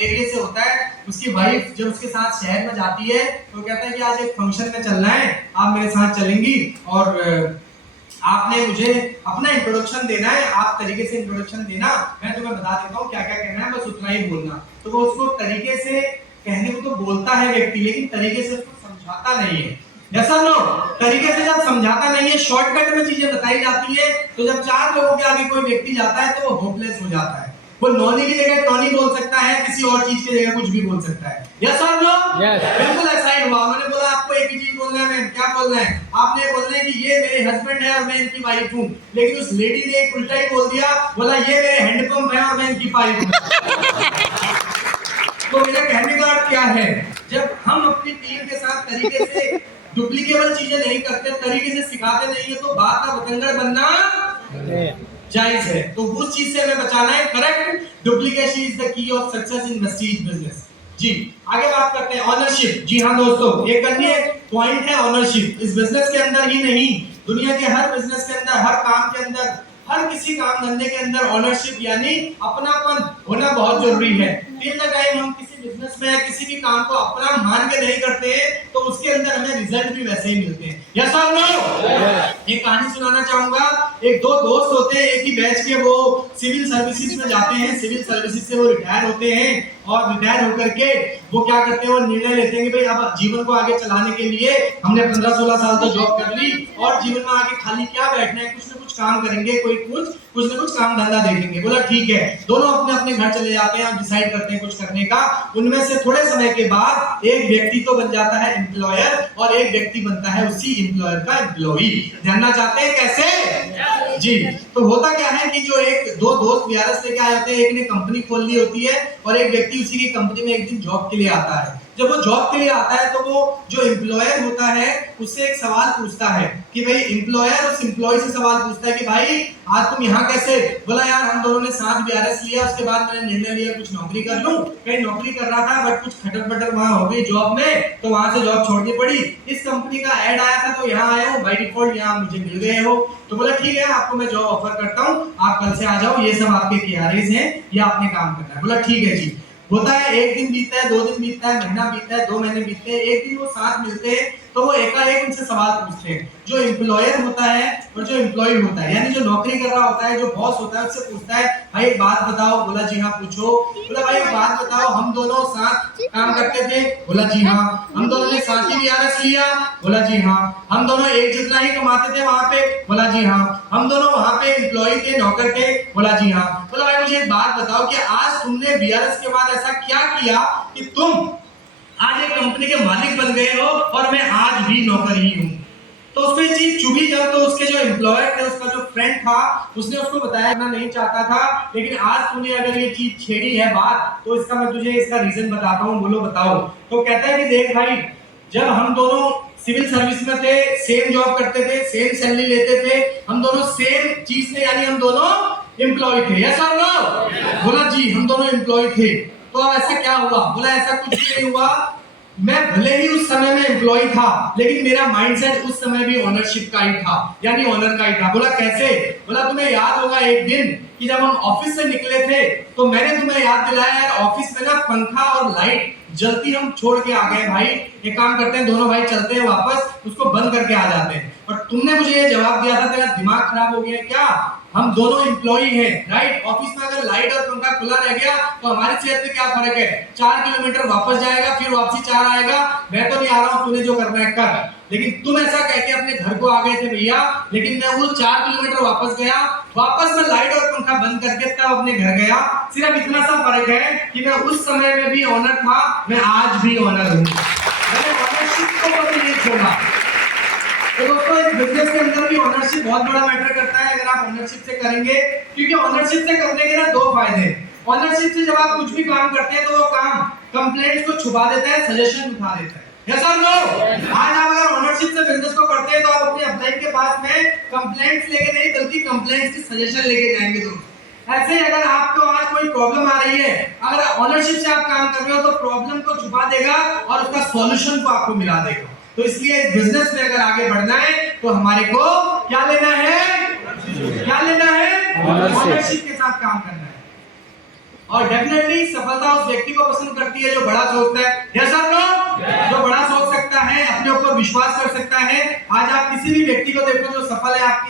Area से होता है। उसकी वाइफ जब उसके साथ शहर में जाती है तो कहता है कि आज एक फंक्शन में चलना है, आप मेरे साथ चलेंगी और आपने मुझे अपना इंट्रोडक्शन देना है, आप तरीके से इंट्रोडक्शन देना, मैं तुम्हें बता देता हूँ क्या क्या कहना है, बस उतना ही बोलना। तो वो उसको तरीके से कहने को तो बोलता है व्यक्ति, लेकिन तरीके से उसको समझाता नहीं है। जैसा नो तरीके से जब समझाता नहीं है, शॉर्टकट में चीजें बताई जाती है, तो जब 4 लोगों के आगे कोई व्यक्ति जाता है तो वो होपलेस हो जाता है। वो नॉनी की जगह टॉनी बोल सकता है, किसी और चीज की जगह कुछ भी बोल सकता है। यस और नो? बिल्कुल ऐसा ही हुआ। मैंने बोला आपको एक ही चीज बोलना है, मैम क्या बोलना है? आपने बोलना है कि ये मेरे हस्बैंड है और मैं इनकी वाइफ हूँ, लेकिन उस लेडी ने एक उल्टा ही बोल दिया, बोला ये मेरे हैंडपंप है और मैं इनकी पाइप हूँ। तो मेरा कहने का अर्थ क्या है, जब हम अपनी टीम के साथ तरीके से डुप्लीकेबल चीजें नहीं करते, तरीके से सिखाते नहीं है, तो बात का बतंगड़ बनना जायज है। तो उस चीज से हमें बचाना है। Correct? Duplication is the key of success in Vestige business. जी आगे बात करते हैं ऑनरशिप। जी हाँ दोस्तों, एक अन्य पॉइंट है ऑनरशिप। इस बिजनेस के अंदर ही नहीं, दुनिया के हर बिजनेस के अंदर, हर काम के अंदर, हर किसी काम धंधे के अंदर ऑनरशिप यानी अपनापन होना बहुत जरूरी है। टिल द टाइम हम किसी बिजनेस में या किसी भी काम को अपना मान के नहीं करते तो उसके अंदर हमें रिजल्ट भी वैसे ही मिलते हैं। यस और नो? एक कहानी सुनाना चाहूंगा। एक दो दोस्त होते हैं एक ही बैच के, वो सिविल सर्विसेज में जाते हैं, सिविल सर्विसेज से वो रिटायर होते हैं और रिटायर होकर के वो क्या करते हैं, वो निर्णय लेते हैं कि भाई अब जीवन को आगे चलाने के लिए हमने 15-16 साल तो जॉब कर ली और जीवन में आगे खाली क्या बैठना है, कुछ ना कुछ काम करेंगे, कुछ ना कुछ काम धंधा देखेंगे। बोला ठीक है, दोनों अपने अपने घर चले जाते हैं, डिसाइड करते हैं कुछ करने का। उनमें से थोड़े समय के बाद एक व्यक्ति तो बन जाता है एम्प्लॉयर और एक व्यक्ति बनता है उसी एम्प्लॉयर का एम्प्लॉई। जानना चाहते हैं कैसे? जी तो होता क्या है कि जो एक दो दोस्त वीआरएस लेके आए होते हैं, एक ने कंपनी खोल ली होती है और एक व्यक्ति उसी की कंपनी में एक दिन जॉब के लिए आता है। जब वो जॉब के लिए आता है तो वो जो एम्प्लॉयर होता है उससे एक सवाल पूछता है कि भाई एम्प्लॉयर उस एम्प्लॉय से सवाल पूछता है कि भाई आज तुम यहाँ कैसे? बोला यार हम दोनों ने साथ वीआरएस लिया, उसके बाद मैंने निर्णय लिया कुछ नौकरी कर लूं। कहीं नौकरी कर रहा था बट कुछ खटर पटर वहां हो गई जॉब में, तो वहां से जॉब छोड़नी पड़ी। इस कंपनी का ऐड आया था तो यहाँ आया हूँ, बाय डिफॉल्ट यहाँ मुझे मिल गए हो। तो बोला ठीक है आपको मैं जॉब ऑफर करता हूँ, आप कल से आ जाओ, ये सब आपके केआरएस हैं, ये आपने काम करना है। बोला ठीक है जी। होता है एक दिन बीतता है, 2 दिन बीतता है, महीना बीतता है, 2 महीने बीतते हैं, एक दिन वो साथ मिलते हैं तो वो एकाएक उनसे सवाल पूछते हैं। जो एम्प्लॉयर होता है और जो एम्प्लॉय होता है, यानी जो नौकरी कर रहा होता है, जो बॉस होता है, उससे पूछता है भाई एक बात बताओ। बोला जी हाँ पूछो। बोला भाई एक बात बताओ, हम दोनों साथ काम करते थे? बोला जी हाँ। हम दोनों ने साथ ही वीआरएस लिया? बोला जी हाँ। हम दोनों एक जितना ही कमाते थे वहां पे? बोला जी हाँ। हम दोनों वहां पे एम्प्लॉय थे, नौकर थे? बोला जी हाँ। बोला भाई मुझे एक बात बताओ कि आज तुमने वीआरएस के बाद ऐसा क्या किया कि तुम आज एक कंपनी के मालिक बन गए हो और मैं आज भी नौकर ही हूँ? तो उसको ये चीज चुभी जब, तो उसके जो एम्प्लॉयर थे, उसका जो फ्रेंड था, उसने उसको बताया मैं नहीं चाहता था, लेकिन आज तूने अगर ये चीज छेड़ी है बात, तो इसका मैं तुझे इसका रीजन बताता हूँ, बोलो बताओ। तो कहता है कि देख भाई, जब हम दोनों सिविल सर्विस में थे, सेम जॉब करते थे, सेम सैलरी लेते थे, हम दोनों सेम चीज थे, यानी हम दोनों एम्प्लॉय थे। यस और नो? बोला जी हम दोनों एम्प्लॉय थे। तो अब ऐसा क्या हुआ? बोला ऐसा कुछ नहीं हुआ, मैं भले ही उस समय में एम्प्लॉय था, लेकिन मेरा माइंडसेट उस समय भी ओनरशिप का ही था, यानी ओनर का ही था। बोला कैसे? बोला तुम्हें याद होगा एक दिन कि जब हम ऑफिस से निकले थे तो मैंने तुम्हें याद दिलाया यार ऑफिस में ना पंखा और लाइट जलती हम छोड़ के आ गए भाई, एक काम करते हैं दोनों भाई चलते हैं वापस, उसको बंद करके आ जाते हैं। और तुमने मुझे ये जवाब दिया था, तेरा दिमाग खराब हो गया क्या? हम दोनों एम्प्लॉय हैं, राइट? ऑफिस में अगर लाइट और पंखा खुला रह गया तो हमारी सेहत में क्या फर्क है? 4 किलोमीटर वापस जाएगा, फिर वापसी 4 आएगा। मैं तो नहीं आ रहा हूँ, तूने जो करना है कर। लेकिन तुम ऐसा कह के अपने घर को आ गए थे भैया, लेकिन मैं वो 4 किलोमीटर वापस गया, वापस में लाइट और पंखा बंद करके तब अपने घर गया। सिर्फ इतना सा फर्क है कि मैं उस समय में भी ऑनर था, मैं आज भी ऑनर हूँ। मैंने ऑनरशिप को कभी नहीं छोड़ा। तो दोस्तों इस बिजनेस के अंदर भी ऑनरशिप बहुत बड़ा मैटर करता है अगर आप ऑनरशिप से करेंगे, क्योंकि ऑनरशिप से करने के ना 2 फायदे हैं। ऑनरशिप से जब आप कुछ भी काम करते हैं तो वो काम कंप्लेंट्स को छुपा देता है, सजेशन उठा देता है। यस और नो? आज आप अगर ऑनरशिप से बिजनेस को करते हैं तो आप अपने अपलाइन के पास में कंप्लेंट्स लेके नहीं बल्कि कंप्लेंट्स की सजेशन लेके जाएंगे। दोस्तों ऐसे अगर आपको आज कोई प्रॉब्लम आ रही है, अगर ऑनरशिप से आप काम कर रहे हो तो प्रॉब्लम को छुपा देगा और उसका सॉल्यूशन को आपको मिला देगा। तो इसलिए इस बिजनेस में अगर आगे बढ़ना है तो हमारे को क्या लेना है? क्या लेना है? ऑनरशिप के साथ काम करना है। और डेफिनेटली सफलता उस व्यक्ति को बड़ा सोचता है, यस और नो? जो बड़ा सोच सकता है, अपने ऊपर विश्वास कर सकता है, आज आप किसी भी व्यक्ति को देखो जो सफल है आपकी